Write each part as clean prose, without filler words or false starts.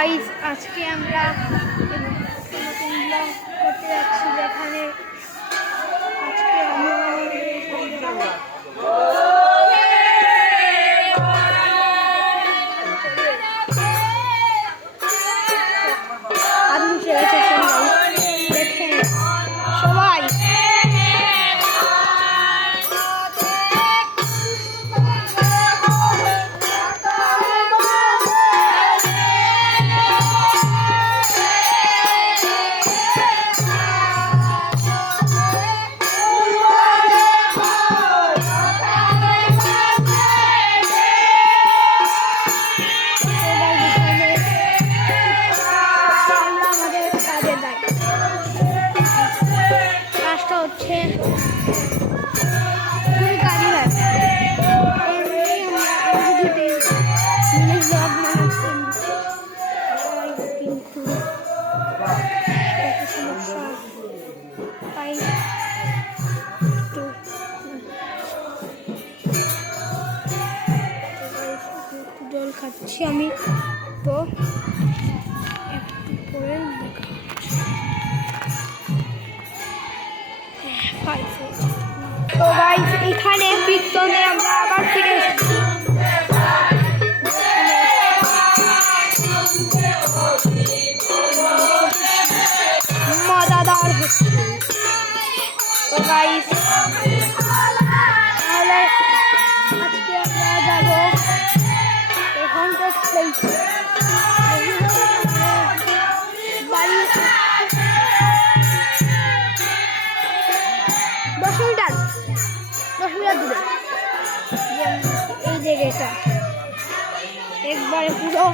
গাইস, আজকে আমরা নতুন ব্লগ করতে যাচ্ছি, যেখানে আজকে আমি সবাই জল খাচ্ছি আমি, তো একটু পরে তো গাইস, এখানে পিস্তলে আমরা আবার ফিরে এসেছি। মজাদার হচ্ছে তো গাইস, তাহলে আজকে আমরা যাবো এখানকার প্লেসে। বাড়ি 10 মিটার দূরে এই জায়গাটা একবারে পুরো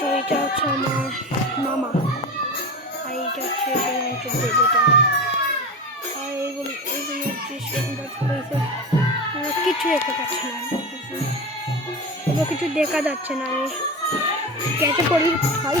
তো এটা হচ্ছে আমার মামা, আর এইটা হচ্ছে যেটা, আর এইগুলো হচ্ছে কিছু দেখতে পাচ্ছি না, কিছু দেখা যাচ্ছে না। আমি কেটে পড়ি ভাই।